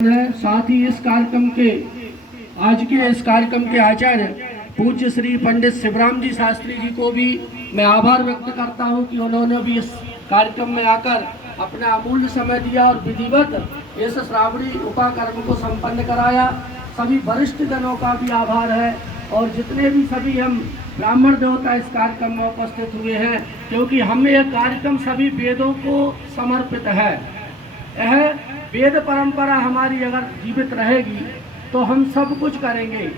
है। साथ ही इस कार्यक्रम के आज के इस कार्यक्रम के आचार्य पूज्य श्री पंडित शिवराम जी शास्त्री जी को भी मैं आभार व्यक्त करता हूं कि उन्होंने भी इस कार्यक्रम में आकर अपना अमूल्य समय दिया और विधिवत इस श्रावणी उपाकर्म को संपन्न कराया। सभी वरिष्ठ जनों का भी आभार है और जितने भी सभी हम ब्राह्मण देवता इस कार्यक्रम में उपस्थित हुए हैं, क्योंकि हमें यह कार्यक्रम सभी वेदों को समर्पित है। यह वेद परंपरा हमारी अगर जीवित रहेगी तो हम सब कुछ करेंगे।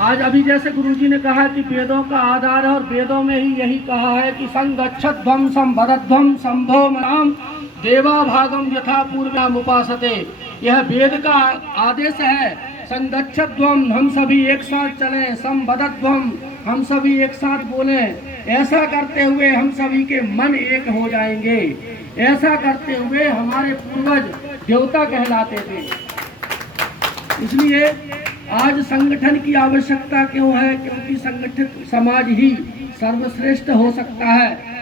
आज अभी जैसे गुरुजी ने कहा कि वेदों का आधार है और वेदों में ही यही कहा है कि संगच्छध्वम संभरध्वम संभो राम देवा भागम यथा पूर्व्याम उपासते। यह वेद का आदेश है। संगच्छध्वम हम सभी एक साथ चलें, संभरध्वम हम सभी एक साथ बोलें। ऐसा करते हुए हम सभी के मन एक हो जाएंगे। ऐसा करते हुए हमारे पूर्वज देवता कहलाते थे। इसलिए आज संगठन की आवश्यकता क्यों है? क्योंकि संगठित समाज ही सर्वश्रेष्ठ हो सकता है।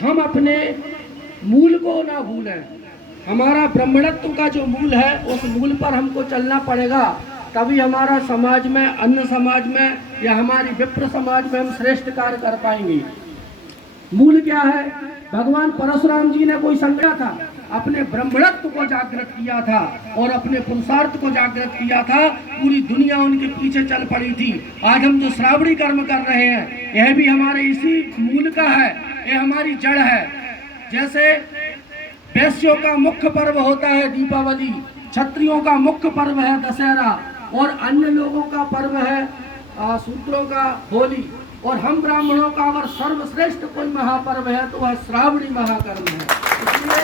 हम अपने मूल को ना भूलें। हमारा ब्राह्मणत्व का जो मूल है उस मूल पर हमको चलना पड़ेगा, तभी हमारा समाज में, अन्य समाज में या हमारी विप्र समाज में हम श्रेष्ठ कार्य कर पाएंगे। मूल क्या है? भगवान परशुराम जी ने कोई संज्ञा था, अपने ब्राह्मणत्व को जागृत किया था और अपने पुरुषार्थ को जागृत किया था। पूरी दुनिया उनके पीछे चल पड़ी थी। आज हम जो श्रावणी कर्म कर रहे हैं यह भी हमारे इसी मूल का है, यह हमारी जड़ है। जैसे वैश्यों का मुख्य पर्व होता है दीपावली, क्षत्रियों का मुख्य पर्व है दशहरा और अन्य लोगों का पर्व है शूद्रों का होली, और हम ब्राह्मणों का अगर सर्वश्रेष्ठ कोई महापर्व है तो वह श्रावणी महाकर्म है। इसलिए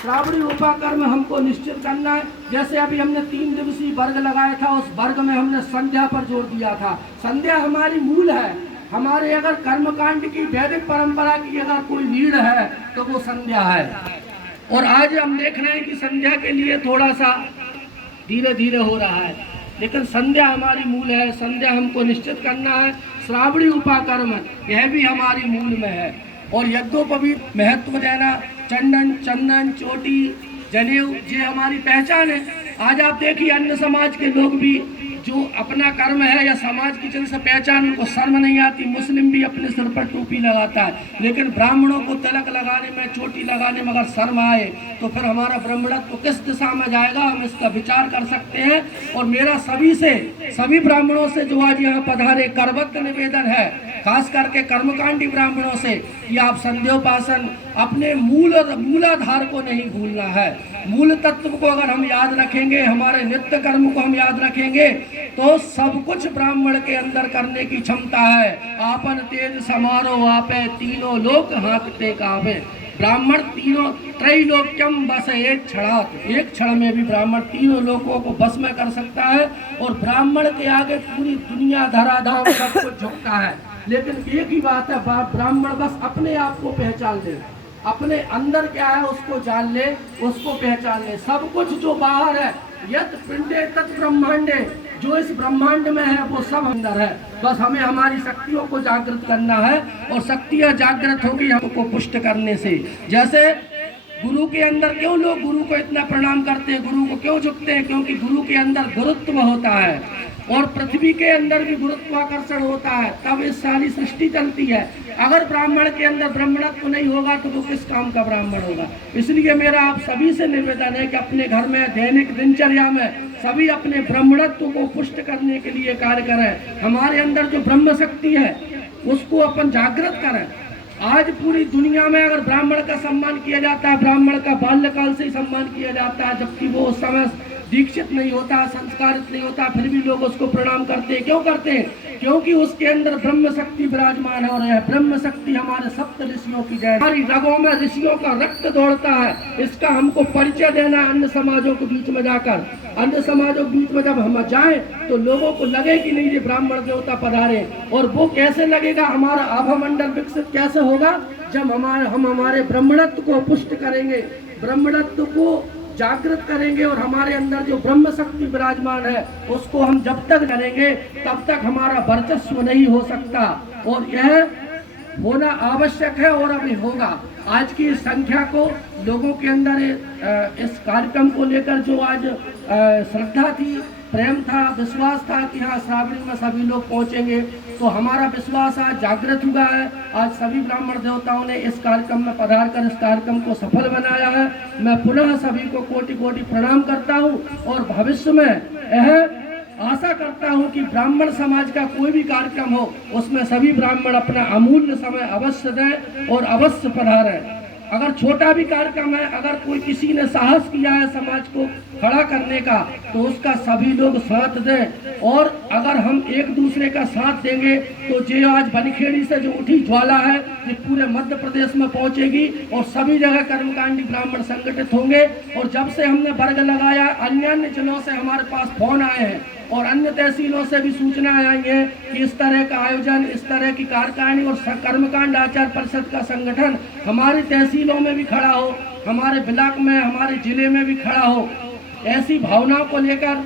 श्रावणी उपाकर्म हमको निश्चित करना है। जैसे अभी हमने 3 दिवसीय वर्ग लगाया था, उस वर्ग में हमने संध्या पर जोर दिया था। संध्या हमारी मूल है। हमारे अगर कर्मकांड की वैदिक परंपरा की अगर कोई रीढ़ है तो वो संध्या है। और आज हम देख रहे हैं कि संध्या के लिए थोड़ा सा धीरे धीरे हो रहा है, लेकिन संध्या हमारी मूल है। संध्या हमको निश्चित करना है। श्रावणी उपाकर्म यह भी हमारी मूल में है। और यज्ञोपवीत महत्व देना, चंदन चंदन चोटी जनेऊ ये हमारी पहचान है। आज आप देखिए अन्य समाज के लोग भी जो अपना कर्म है या समाज की जन से पहचान, उनको शर्म नहीं आती। मुस्लिम भी अपने सिर पर टोपी लगाता है, लेकिन ब्राह्मणों को तिलक लगाने में, चोटी लगाने में अगर शर्म आए तो फिर हमारा ब्राह्मणत्व किस दिशा में जाएगा, हम इसका विचार कर सकते हैं। और मेरा सभी ब्राह्मणों से जो आज यहाँ पधारे करबद्ध निवेदन है, खास करके कर्मकांडी ब्राह्मणों से, कि आप संध्योपासन अपने मूलाधार को नहीं भूलना है। मूल तत्व को अगर हम याद रखेंगे, हमारे नित्य कर्म को हम याद रखेंगे तो सब कुछ ब्राह्मण के अंदर करने की क्षमता है। आपन तेज समारो आपे तीनों लोक हाँकते कावे। ब्राह्मण तीनों त्रैलोक्यम बस एक क्षणात, एक क्षण में भी ब्राह्मण तीनों लोकों को बस में कर सकता है। और ब्राह्मण के आगे पूरी दुनिया धराधाम सब कुछ झुकता है। लेकिन एक ही बात है, ब्राह्मण बस अपने आप को पहचान ले, अपने अंदर क्या है उसको जान ले, उसको पहचान ले। सब कुछ जो बाहर है, यत् पिंडे तत् ब्रह्मांडे, जो इस ब्रह्मांड में है वो सब अंदर है। बस हमें हमारी शक्तियों को जागृत करना है और शक्तियां जागृत होगी हमको पुष्ट करने से। जैसे गुरु के अंदर क्यों लोग गुरु को इतना प्रणाम करते हैं, गुरु को क्यों झुकते हैं? क्योंकि गुरु के अंदर गुरुत्व होता है और पृथ्वी के अंदर भी गुरुत्वाकर्षण होता है, तब इस सारी सृष्टि चलती है। अगर ब्राह्मण के अंदर ब्राह्मणत्व नहीं होगा तो वो किस काम का ब्राह्मण होगा? इसलिए मेरा आप सभी से निवेदन है कि अपने घर में दैनिक दिनचर्या में सभी अपने ब्राह्मणत्व को पुष्ट करने के लिए कार्य करें। हमारे अंदर जो ब्रह्म शक्ति है उसको अपन जागृत करें। आज पूरी दुनिया में अगर ब्राह्मण का सम्मान किया जाता है, ब्राह्मण का बाल्यकाल से ही सम्मान किया जाता है, जबकि वो उस समय दीक्षित नहीं होता, संस्कारित नहीं होता, फिर भी लोग उसको प्रणाम करते हैं। क्यों करते हैं? क्योंकि उसके अंदर ब्रह्म शक्ति विराजमान है। और यह ब्रह्म शक्ति हमारे सप्त ऋषियों की जय, हमारी रगों में ऋषियों का रक्त दौड़ता है। इसका हमको परिचय देना है अन्य समाजों के बीच में जाकर। अन्य समाजों के बीच में जब हम जाएं तो लोगों को लगे कि नहीं ये ब्राह्मण देवता पधारे। और वो कैसे लगेगा? हमारा आभामंडल विकसित कैसे होगा? जब हम हमारे ब्राह्मणत्व को पुष्ट करेंगे, ब्राह्मणत्व को जागृत करेंगे और हमारे अंदर जो ब्रह्म शक्ति विराजमान है उसको हम जब तक करेंगे तब तक हमारा वर्चस्व नहीं हो सकता। और यह होना आवश्यक है और अभी होगा। आज की इस संख्या को लोगों के अंदर इस कार्यक्रम को लेकर जो आज श्रद्धा थी, प्रेम था, विश्वास था कि हाँ श्रावणी में सभी लोग पहुंचेंगे, तो हमारा विश्वास आज जागृत हुआ है। आज सभी ब्राह्मण देवताओं ने इस कार्यक्रम में पधार कर इस कार्यक्रम को सफल बनाया है। मैं पुनः सभी को कोटि कोटि प्रणाम करता हूं और भविष्य में यह आशा करता हूं कि ब्राह्मण समाज का कोई भी कार्यक्रम हो उसमें सभी ब्राह्मण अपना अमूल्य समय अवश्य दें और अवश्य पधारें। अगर छोटा भी कार्यक्रम है, अगर कोई किसी ने साहस किया है समाज को खड़ा करने का, तो उसका सभी लोग साथ दें। और अगर हम एक दूसरे का साथ देंगे तो जो आज बनखेड़ी से जो उठी ज्वाला है ये पूरे मध्य प्रदेश में पहुंचेगी और सभी जगह कर्मकांडी ब्राह्मण संगठित होंगे। और जब से हमने वर्ग लगाया, अन्य जिलों से हमारे पास फोन आए हैं और अन्य तहसीलों से भी सूचनाएं आई हैं कि इस तरह का आयोजन, इस तरह की कार्यकारिणी और कर्मकांड आचार परिषद का संगठन हमारी तहसीलों में भी खड़ा हो, हमारे ब्लॉक में, हमारे जिले में भी खड़ा हो। ऐसी भावनाओं को लेकर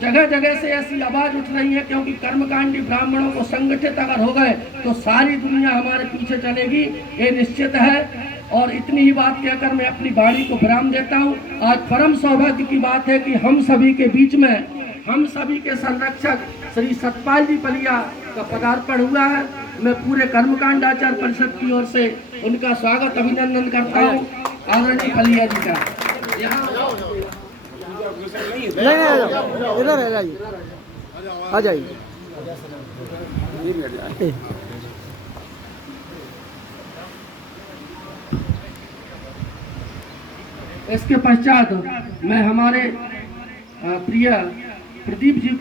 जगह जगह से ऐसी आवाज उठ रही है, क्योंकि कर्मकांडी ब्राह्मणों को संगठित अगर हो गए तो सारी दुनिया हमारे पीछे चलेगी, ये निश्चित है। और इतनी ही बात कहकर मैं अपनी वाणी को विराम देता हूँ। आज परम सौभाग्य की बात है कि हम सभी के बीच में हम सभी के संरक्षक श्री सतपाल जी पलिया का पदार्पण हुआ है। मैं पूरे कर्मकांड आचार परिषद की ओर से उनका स्वागत अभिनंदन करता हूँ। आदरणीय पलिया जी का इधर आ जाइए। इसके पश्चात मैं हमारे प्रिय प्रदीप जी को